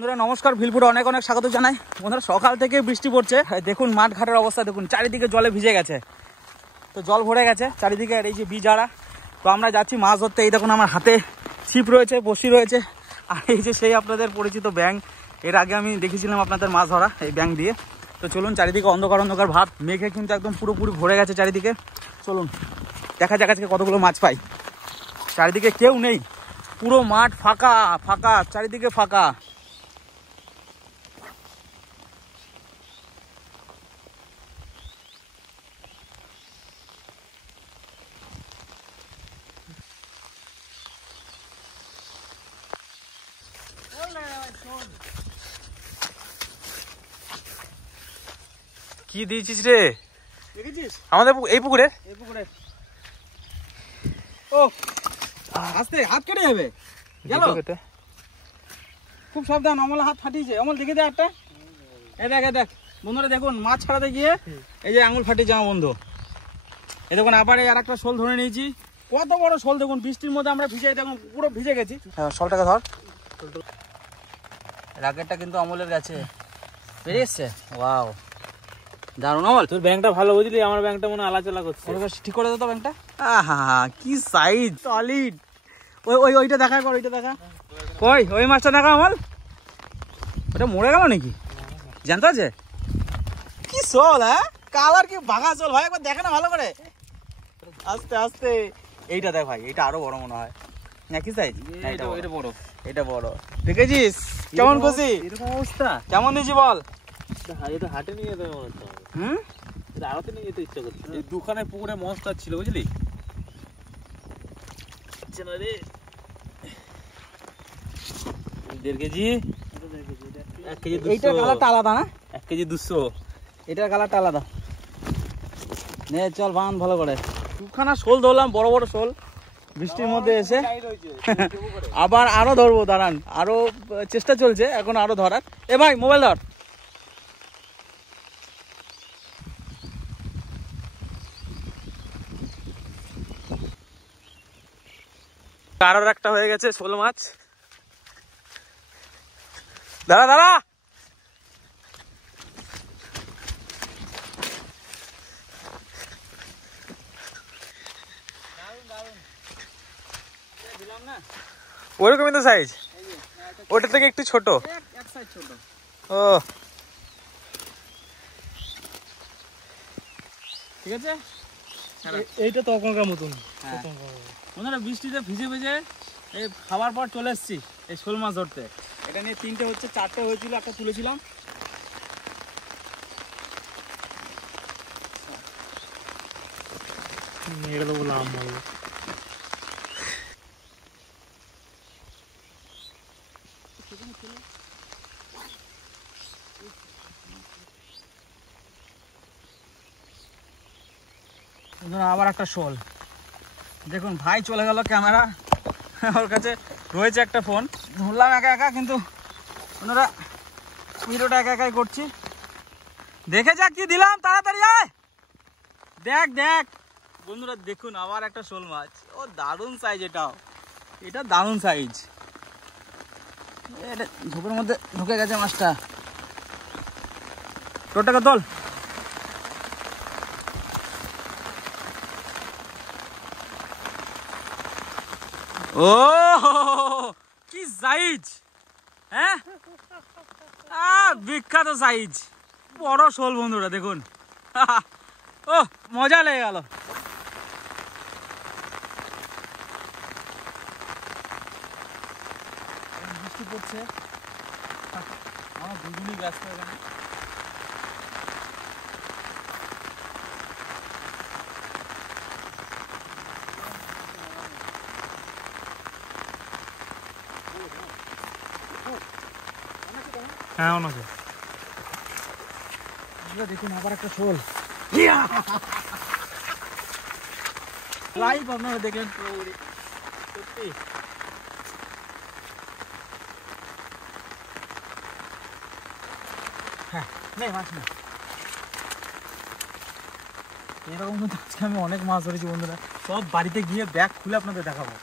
বন্ধুরা নমস্কার, ভিলপুরে অনেক অনেক স্বাগত জানাই। বন্ধুরা সকাল থেকে বৃষ্টি পড়ছে, দেখুন মাঠ ঘাটের অবস্থা দেখুন, চারিদিকে জলে ভিজে গেছে, তো জল ভরে গেছে চারিদিকে। আর এই যে বিজারা, তো আমরা যাচ্ছি মাছ ধরতে। এই দেখুন আমার হাতে ছিপ রয়েছে, বসি রয়েছে, আর এই যে সেই আপনাদের পরিচিত ব্যাঙ। এর আগে আমি দেখেছিলাম আপনাদের মাছ ধরা এই ব্যাঙ দিয়ে। তো চলুন, চারিদিকে অন্ধকার অন্ধকার ভাব, মেঘে কিন্তু একদম পুরোপুরি ভরে গেছে চারিদিকে। চলুন দেখা যাক আজকে কতগুলো মাছ পাই। চারিদিকে কেউ নেই, পুরো মাঠ ফাঁকা ফাঁকা, চারিদিকে ফাঁকা। কি দিয়েছিস রে? দেখেছিস আমাদের এই পুকুরে? এই পুকুরে ও আস্তে, হাত কেটে যাবে। গেল খুব সাবধান, অমল হাত ফাটিয়েছে। অমল দেখে দে হাতটা। এই দেখ, এই দেখ বন্ধুরা, দেখুন মাছ ছাড়াতে গিয়ে এই যে আঙুল ফাটিয়েছে আমার বন্ধু। এই দেখুন আবার এই আর একটা শোল ধরে নিয়েছি। কত বড় শোল দেখুন, বৃষ্টির মধ্যে আমরা ভিজে, দেখুন পুরো ভিজে গেছি। হ্যাঁ শোলটাকে ধর। রাকেটটা কিন্তু অমলের কাছে বেরিয়ে এসছে। ওয়াও দারুণ অমল, তোর ব্যাংকটা ভালো বুঝলি, আমার ব্যাংকটা মনে আলাচলা করছে। ঠিক করে দে তো ব্যাংকটা। আহা কি সাইজ, সলিড। ওইটা দেখা কর, ওইটা দেখা। ওই মাছটা দেখা অমল, ওটা মরে গেল নাকি জানতে আছে? কি শোল, হ্যাঁ কালার কি বাঘা শোল ভাই, একবার দেখে না ভালো করে। আস্তে আস্তে, এইটা দেখ ভাই, এইটা আরো বড় মনে হয়। না কি সাইজ? এটা বড়, এটা বড়। দেখেছিস কেমন খুশি? এরকম অবস্থা কেমন দিয়েছি বল? হাটে নিয়ে যেতে আড়তে নিয়ে যেতে ইচ্ছা করছে। এই দুখানে পুকুরে মনস্টার ছিল বুঝলি। 1.5 কেজি, 1 কেজি 200। এইটার কালারটা আলাদা না? 1 কেজি 200, এটার কালারটা আলাদা। নে চল বান ভালো করে। দুখানা শোল ধরলাম, বড় বড় শোল, বৃষ্টির মধ্যে এসে। আবার আরো ধরবো, দাঁড়ান, আরো চেষ্টা চলছে এখন আরো ধরার। এ ভাই মোবাইল ধর। কারোর একটা হয়ে গেছে শোল মাছ। দাঁড়া দাঁড়া, ওরকম কিন্তু সাইজ, ওটা থেকে একটু ছোট। ও ঠিক আছে, এইটা তো ওখানকার মতন। ওনারা বৃষ্টিতে ভিজে ভিজে এই খাবার পর চলে এসেছি এই শোল মাছ ধরতে। এটা নিয়ে 3টে হচ্ছে, 4টে হয়েছিল, একটা তুলেছিলাম। এটা তো বললাম আবার একটা শোল। দেখুন ভাই চলে গেল ক্যামেরা, ওর কাছে রয়েছে একটা ফোন। ধরলাম একা একা, কিন্তু ওনারা ভিডিওটা একা একাই করছি। দেখে যা কি দিলাম, তাড়াতাড়ি আয়। দেখ দেখ বন্ধুরা, দেখুন আবার একটা শোল মাছ। ও দারুণ সাইজ, এটা দারুণ সাইজ। এটা ঝোপের মধ্যে ঢুকে গেছে মাছটা। তোরটাকে তোল। ও কি সাইজ, হ্যাঁ বিখ্যাত সাইজ, বড় শোল বন্ধুরা দেখুন। ও মজা লেগে গেল। বৃষ্টি পড়ছে, আমার দুজনই ব্যস্ত এখানে। হ্যাঁ অনেকে দেখুন আবার একটা শোল লাইভ আপনারা দেখলেন পুরোপুরি। সত্যি হ্যাঁ নেই মাছ নেই। এরকম কিন্তু আজকে আমি অনেক মাছ ধরেছি বন্ধুরা, সব বাড়িতে গিয়ে ব্যাগ খুলে আপনাদের দেখাবো।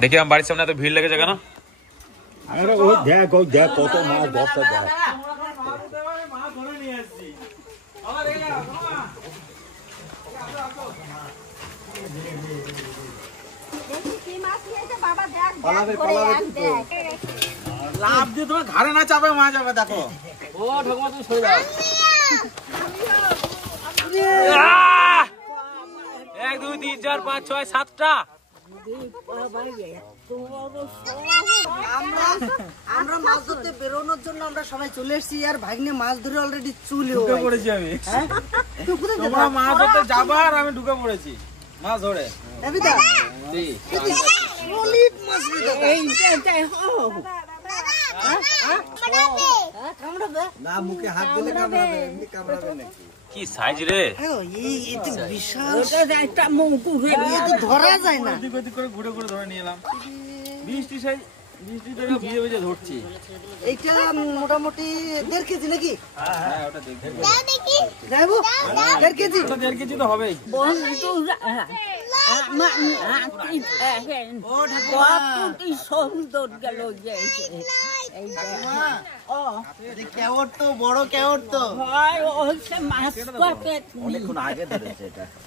দেখি আমার বাড়ির সামনে এত ভিড় লেগেছে কেন? দেখ কত মাছ ধরতে দেখ। লাভ দিয়ে তোমার ঘাড়ে না চাপে মাছ যাবে দেখো। ও ঠাকুমা তুমি সরে যাও। 1 2 3 4 5 6 7টা। আমরা মাছ ধরতে বেরোনোর জন্য আমরা সবাই চলে এসেছি আর ভাগ্নে মাছ ধরে অলরেডি চুলে ঢুকে পড়েছি আমি। তোমরা মাছ ধরতে যাবা আর আমি ঢুকে পড়েছি মাছ ধরে। না মুখে হাত দিলে কামড়াবে, এমনি কামড়াবে নাকি? কি সাইজ রে? বিশাল ধরা যায় না। ওদিক ওদিক করে ঘুরে ঘুরে ধরে নিয়ে এলাম। বৃষ্টি সেই বৃষ্টি থেকে ভিজে ভিজে ধরছি। এইটা মোটামুটি 1.5 কেজি নাকি? হ্যাঁ ওটা দেখি। যাইবো 1.5 কেজি। ওটা 1.5 কেজি তো হবেই। সুন্দর গেল কেওট তো বড় কেওট তো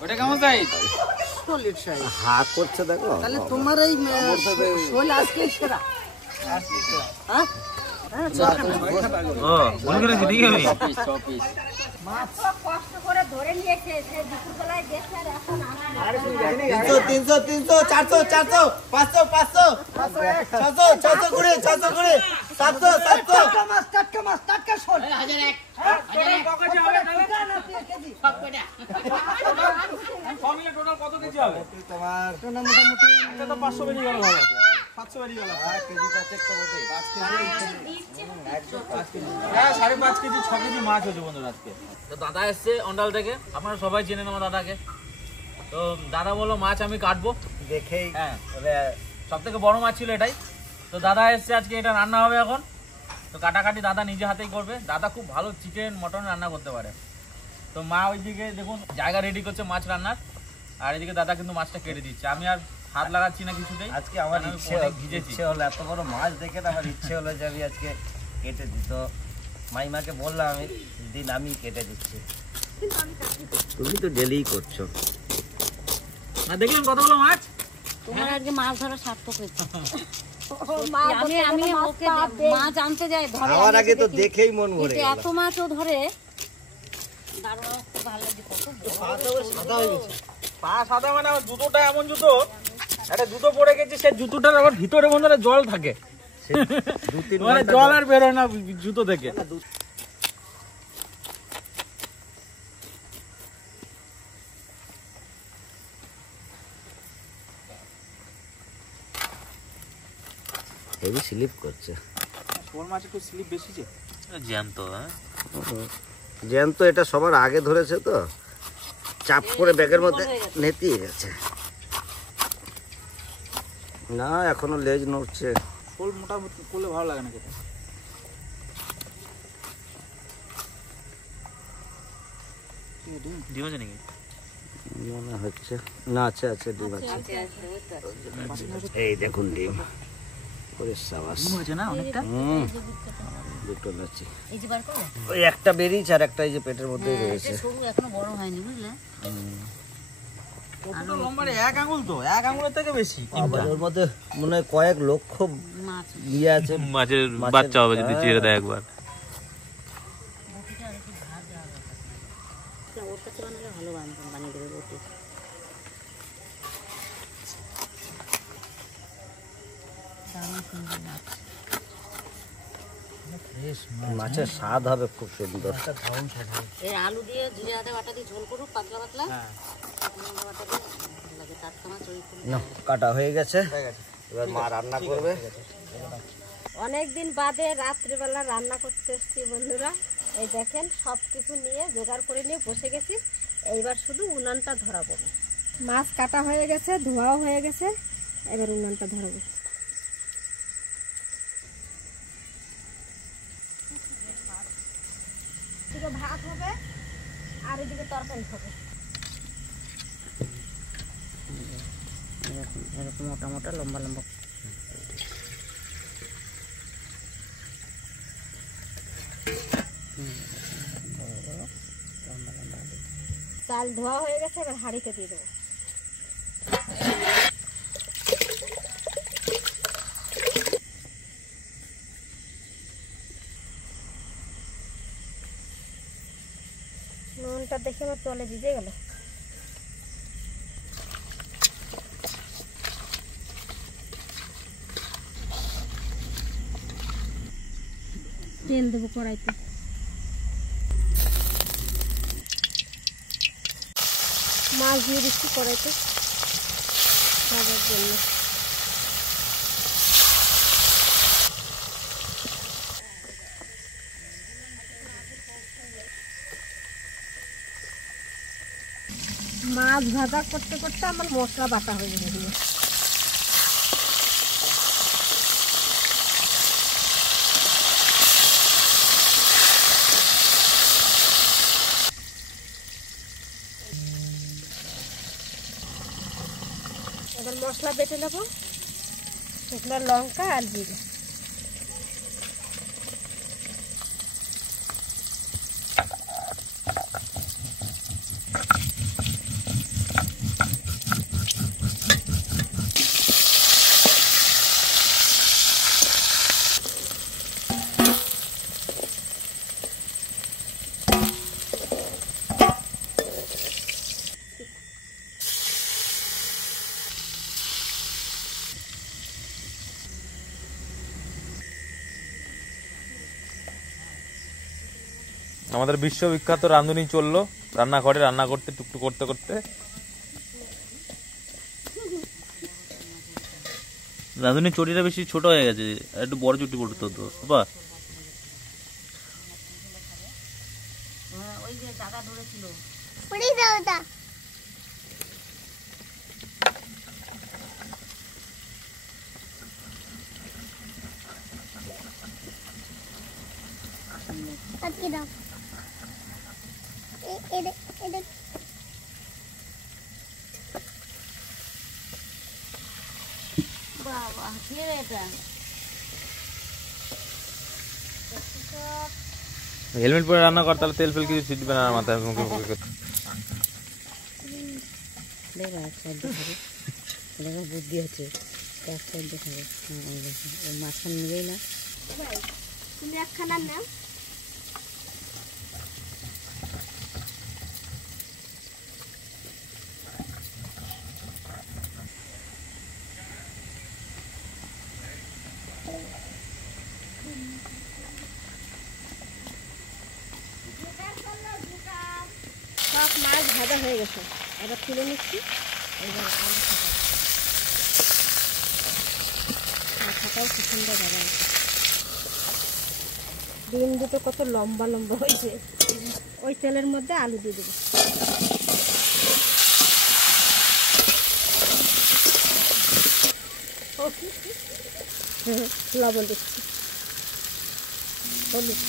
ওটা কেমন সাইজ? Solid size. হাত করছে দেখো। তাহলে তোমার এই শোল আজকে সেরা। হ্যাঁ ও মনে করে দিই আমি। কষ্ট করে ধরে নিয়েছে সে দুপুরবেলায় গেছে আর এখন 300 300 400 400 500 500 600 600 করে 600 করে 700 700 টাটকা মাছ টাটকা শোল 1001 কত কেজি হবে? তোমার মোটামুটি এটা তো 500 বেরিয়ে গেল ভালো। 500 বেরিয়ে গেল। কেজি 5 একটা বটে 5 কেজি হ্যাঁ 5.5 কেজি 6 কেজি মাছ হয়েছে বন্ধুরা আজকে। তো দাদা এসছে অন্ডাল থেকে, আপনারা সবাই চেনেন আমার দাদাকে। তো দাদা বললো মাছ আমি কাটবো দেখেই। হ্যাঁ সব থেকে বড় মাছ ছিল এটাই। তো দাদা এসছে আজকে, এটা রান্না হবে এখন। তো কাটাকাটি দাদা নিজে হাতেই করবে। দাদা খুব ভালো চিকেন মটন রান্না করতে পারে। তো মা ওইদিকে দেখুন জায়গা রেডি করছে মাছ রান্নার, আর এদিকে দাদা কিন্তু মাছটা কেটে দিচ্ছে। আমি আর হাত লাগাচ্ছি না কিছুতেই। আজকে আমার কারণ আমি ইচ্ছে অনেক ভিজেছি। হলো, এত বড় মাছ দেখে না আমার ইচ্ছে হলো যে আমি আজকে কেটে দিই। তো মাইমাকে বললাম আমি দিন আমি কেটে দিচ্ছি। তুমি তো ডেলি করছো। না দেখলেন কতগুলো মাছ? তোমার আজকে মাছ ধরা সার্থক হয়েছে। আমি ওকে মাছ আনতে যাই ধরে আমার আগে তো দেখেই মন ভরে গেল। এত মাছও ধরে দারুণ খুব ভালো লাগে। সাদা হয়ে গেছে। পা সাদা মানে আমার জুতোটা এমন জুতো, একটা জুতো পরে গেছে, সেই জুতোটার আবার ভিতরে বন্ধুরা জল থাকে। 2-3 মানে জল আর বেরোয় না জুতো থেকে। হেভি স্লিপ করছে। শোল মাছ একটু স্লিপ বেশি যে। জ্যান্ত হ্যাঁ? জ্যান্ত এটা সবার আগে ধরেছে তো চাপ করে ব্যাগের মধ্যে নেতিয়ে গেছে। না এখনো লেজ নড়ছে। শোল মোটা করলে ভালো লাগে না খেতে। ডিম আছে নাকি? মনে হচ্ছে না, আছে আছে ডিম আছে। এই দেখুন ডিম। ওরে সাবাস। ডিম হয়েছে না অনেকটা? দুটো নাচি। এই যে বার করো ওই একটা বেরিয়েছে আর একটা এই যে পেটের মধ্যেই রয়েছে। সরু এখনো বড় হয়নি বুঝলে। কতটা লম্বা রে? 1 আঙুল তো, 1 আঙুলের থেকে বেশি। আবার ওর মধ্যে মনে হয় কয়েক লক্ষ মাছ ইয়ে আছে। মাছের বাচ্চা হবে যদি চিড়ে দেয় একবার। ওর কাছে বানালে ভালো বানিয়ে দেবে রুটি। মাছের স্বাদ হবে খুব সুন্দর। এর আলু দিয়ে জিরে আদা বাটা দিয়ে ঝোল করুক পাতলা পাতলা। বাটা দিয়ে ভালো লাগে। টাটকা মাছ ওই না কাটা হয়ে গেছে, এবার মা রান্না করবে। অনেকদিন বাদে রাত্রিবেলা রান্না করতে এসেছি বন্ধুরা। এই দেখেন সব কিছু নিয়ে জোগাড় করে নিয়ে বসে গেছি। এইবার শুধু উনানটা ধরাবো। মাছ কাটা হয়ে গেছে, ধোয়াও হয়ে গেছে, এবার উনানটা ধরাবো। এদিকে ভাত হবে আর এদিকে তরকারি হবে। এরকম মোটা মোটা লম্বা লম্বা। চাল ধোয়া হয়ে গেছে, এবার হাঁড়িতে দিয়ে দেবো। নুনটা দেখে আমার তলে ভিজে গেল। তেল দেবো কড়াইতে। মাছ দিয়ে দিচ্ছি কড়াইতে ভাজার জন্য। মাছ ভাজা করতে করতে আমার মশলা বাটা হয়ে যাবে। এবার মশলা বেটে নেবো, শুকনো লঙ্কা আর জিরে। আমাদের বিশ্ববিখ্যাত রাঁধুনি চললো রান্নাঘরে, রান্না করতে টুকটুক করতে করতে। রাঁধুনির চটিটা বেশি ছোট হয়ে গেছে, একটু বড় চটি করতে হতো বাবা। ওই যে দাদা ধরেছিল বাবা, কি রে এটা? হেলমেট পরে রান্না কর, তাহলে তেল ফেল কিছু ছিটবে না মাথায়। দেখো এক সাইড দেখাবে, দেখো বুদ্ধি আছে, এক সাইড দেখাবে। ওই মাঝখান নেবেই না। তুমি একখানা নাও। সব মাছ ভাজা হয়ে গেছে, এবার তুলে নিচ্ছি। এবার আলু মাথাটাও কি সুন্দর ভাজা হয়েছে। ডিম দুটো কত লম্বা লম্বা হয়েছে। ওই তেলের মধ্যে আলু দিয়ে দেবো। লবণ দিচ্ছি, হলুদ।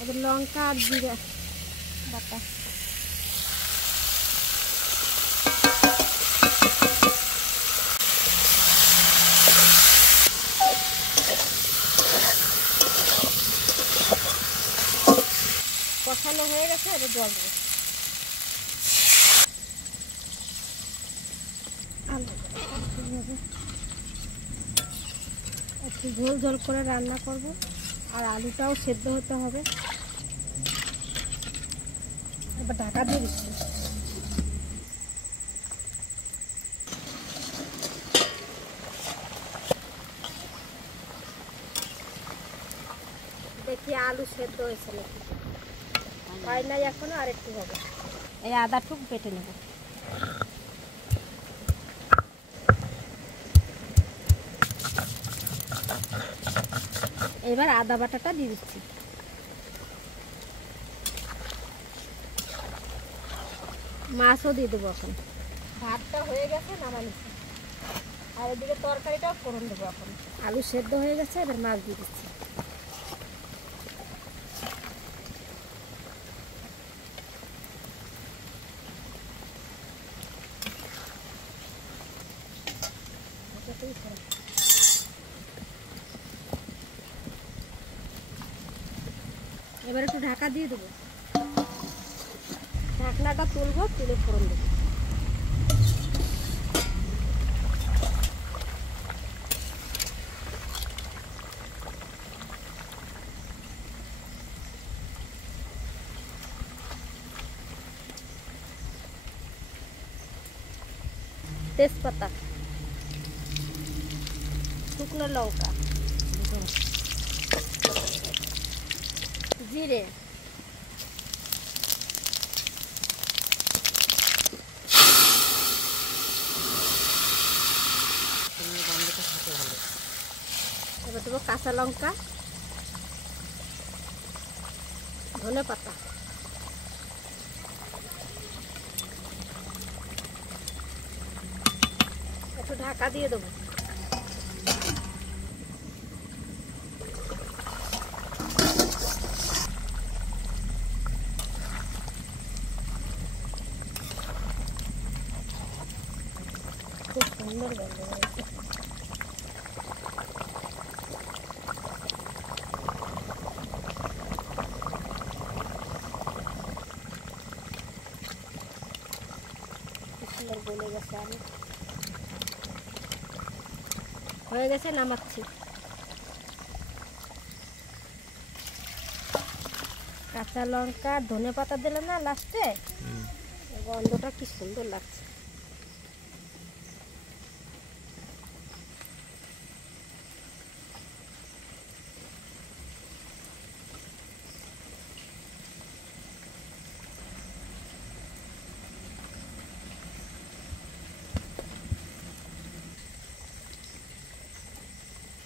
এবার লঙ্কা আর জিরা বাটা। কষানো হয়ে গেছে, এবার জল দেবো। একটু ঝোল ঝোল করে রান্না করব, আর আলুটাও সেদ্ধ হতে হবে। এবার ঢাকা দিয়ে দিচ্ছি। দেখি আলু সেদ্ধ হয়েছে নাকি, হয় নাই এখনো, আর একটু হবে। এই আদা টুক বেটে নেব। এবার আদা বাটাটা দিয়ে দিচ্ছি। মাছও দিয়ে দেবো এখন। ভাতটা হয়ে গেছে, নামা নিচ্ছি। আর এদিকে তরকারিটাও ফোড়ন দেবো এখন। আলু সেদ্ধ হয়ে গেছে, এবার মাছ দিয়ে দিচ্ছি। এবার একটু ঢাকা দিয়ে দেবো, ঢাকনাটা তুলবো, তুলে ফোড়ন দেবো। তেজপাতা, শুকনো লঙ্কা, জিরে, এবার দেবো কাঁচা লঙ্কা, ধনে পাতা, একটু ঢাকা দিয়ে দেবো। খুব সুন্দর গন্ধ বেরোচ্ছে। সুন্দর গলে গেছে, আমি হয়ে গেছে, নামাচ্ছি। কাঁচা লঙ্কা ধনে পাতা দিলে না লাস্টে, গন্ধটা কি সুন্দর লাগছে।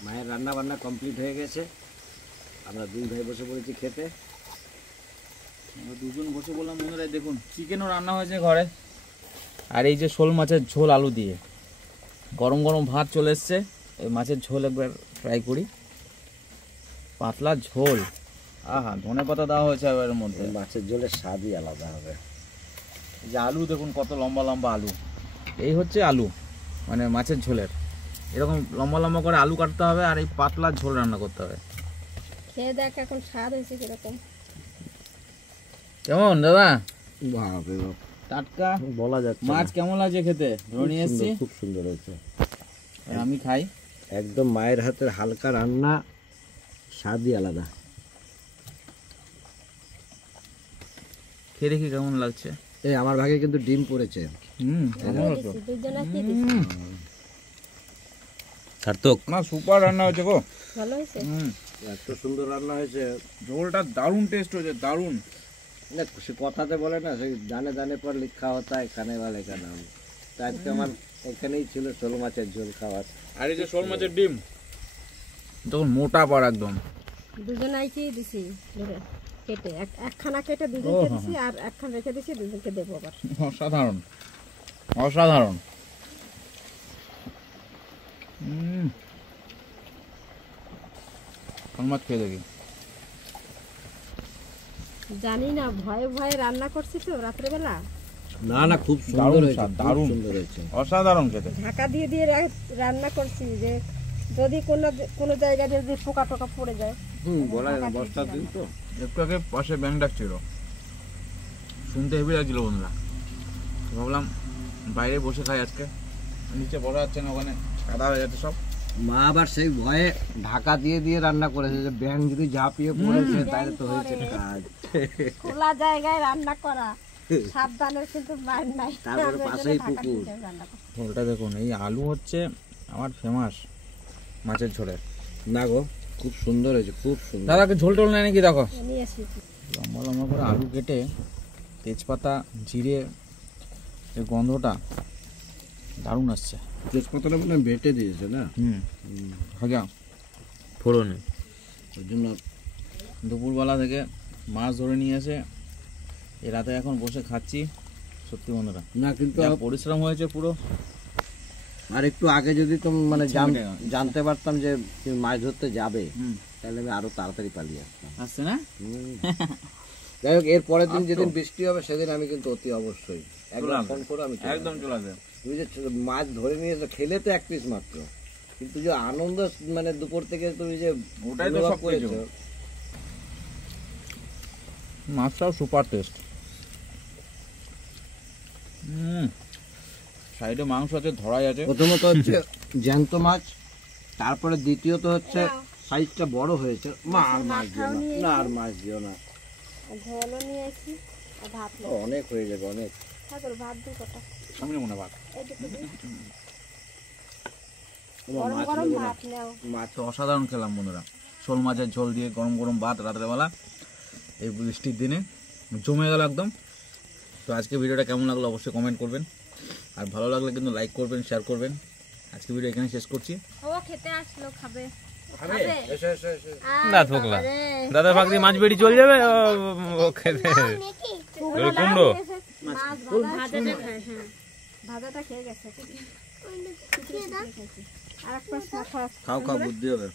মায়ের রান্না বান্না কমপ্লিট হয়ে গেছে, আমরা দুই ভাই বসে পড়েছি খেতে। আমরা দুজন বসে বললাম বন্ধুরা, দেখুন চিকেনও রান্না হয়েছে ঘরে, আর এই যে শোল মাছের ঝোল আলু দিয়ে গরম গরম ভাত চলে এসছে। এই মাছের ঝোল একবার ট্রাই করি, পাতলা ঝোল, আহা ধনে পাতা দেওয়া হয়েছে এর মধ্যে। মাছের ঝোলের স্বাদই আলাদা হবে। এই যে আলু দেখুন কত লম্বা লম্বা আলু, এই হচ্ছে আলু মানে মাছের ঝোলের। এরকম লম্বা লম্বা করে আলু কাটতে হবে আর এই পাতলা ঝোল রান্না করতে হবে। খেয়ে দেখ এখন স্বাদ হয়েছে কিরকম। কেমন দাদা? বাপরে বাপ, টাটকা বলা যাচ্ছে মাছ কেমন লাগছে খেতে? ধরে নিয়ে এসছি, খুব সুন্দর হয়েছে। আমি খাই। একদম মায়ের হাতের হালকা রান্না, স্বাদই আলাদা। খেয়ে দেখি কেমন লাগছে। এই আমার ভাগে কিন্তু ডিম পড়েছে। সার্থক না সুপার রান্না হয়েছে গো, ভালো হয়েছে। এত সুন্দর রান্না হয়েছে, ঝোলটা দারুণ টেস্ট হয়েছে, দারুণ। না সে কথাতে বলে না, সেই জানে জানে পর লিখা হতা है खाने वाले का नाम। তো আজকে আমার এখানেই ছিল শোল মাছের ঝোল খাওয়ার। আর এই যে শোল মাছের ডিম তখন মোটা পার একদম। দুজন আইকেই দিছি ধরে কেটে, একখানা কেটে দুজনকে দিছি, আর একখানা রেখে দিছি, দুজনকে দেবো আবার। অসাধারণ অসাধারণ। শোল মাছ খেয়ে দেখি। জানি না, ভয়ে ভয়ে রান্না করছি তো রাত্রেবেলা। না না খুব সুন্দর দারুণ হয়েছে, স্বাদ, খুব দারুণ। সুন্দর হয়েছে। অসাধারণ খেতে। ঢাকা দিয়ে দিয়ে রান্না করছি, যে যদি কোনো জায়গায় যদি পোকা টোকা পড়ে যায়। বলা যায় না, বর্ষার দিন তো। একটু আগে পাশে ব্যাংক ডাকছিল, শুনতে হেভি লাগছিল বন্ধুরা। ভাবলাম বাইরে বসে খাই আজকে, নিচে বড় যাচ্ছে না, ওখানে সাদা হয়ে যাচ্ছে সব। মা আবার সেই ভয়ে ঢাকা দিয়ে দিয়ে রান্না করেছে, যে ব্যাং যদি ঝাঁপিয়ে পড়েছে তাহলে তো হয়েছে কাজ। খোলা জায়গায় রান্না করা সাবধানের কিন্তু মার নাই। তারপরে পাশেই পুকুর। ঝোলটা দেখুন, এই আলু হচ্ছে আমার ফেমাস মাছের ঝোলের। না গো খুব সুন্দর হয়েছে, খুব সুন্দর। দাদাকে ঝোল টোল নেয় নাকি? দেখো নিয়ে এসেছি লম্বা লম্বা করে আলু কেটে তেজপাতা জিরে, এই গন্ধটা দারুণ আসছে। তেজপাতাটা মানে বেটে দিয়েছে না, ভাজা ফোড়নে। ওই জন্য দুপুরবেলা থেকে মাছ ধরে নিয়ে এসে এই রাতে এখন বসে খাচ্ছি। সত্যি বন্ধুরা, না কিন্তু যা পরিশ্রম হয়েছে পুরো। আর একটু আগে যদি তুমি মানে মিটে গেল। জানতে পারতাম যে তুমি মাছ ধরতে যাবে, তাহলে আমি আরো তাড়াতাড়ি পালিয়ে আসতাম। আসছে না? যাই হোক, এর পরের দিন যেদিন বৃষ্টি হবে সেদিন আমি কিন্তু অতি অবশ্যই একদম ফোন করে আমি চলে একদম আসবো। চলে আসবে। তুমি যে মাছ ধরে নিয়ে এসে খেলে তো এক পিস মাত্র, কিন্তু যে আনন্দ মানে দুপুর থেকে তুমি যে ওটাই তো অনুভব সব কিছু। করেছো, মাছটাও সুপার টেস্ট। সাইডে মাংস আছে, ধরাই আছে। প্রথমত হচ্ছে জ্যান্ত মাছ, তারপরে দ্বিতীয়ত হচ্ছে সাইজটা বড় হয়েছে। আর মাছ দিও না, আর মাছ দিও না, ঝোলও নিয়েছি আর ভাত অনেক হয়ে যাবে, অনেক। ভাত দু কটা সামনে মনে ভাত। গরম গরম ভাত নাও। মাছ তো অসাধারণ খেলাম বন্ধুরা, শোল মাছের ঝোল দিয়ে গরম গরম ভাত রাত্রেবেলা এই বৃষ্টির দিনে জমে গেল একদম। তো আজকে ভিডিওটা কেমন লাগলো অবশ্যই কমেন্ট করবেন, আর ভালো লাগলে কিন্তু লাইক করবেন, শেয়ার করবেন। আজকে ভিডিও এখানে শেষ করছি। ও খেতে আসলো, খাবে না থোকলা দাদা পাখি মাছ বেড়ি চলে যাবে ও খেতে কুমড়ো ভাজাটা খেয়ে গেছে। আর একটা খাও খাও, বুদ্ধি হবে।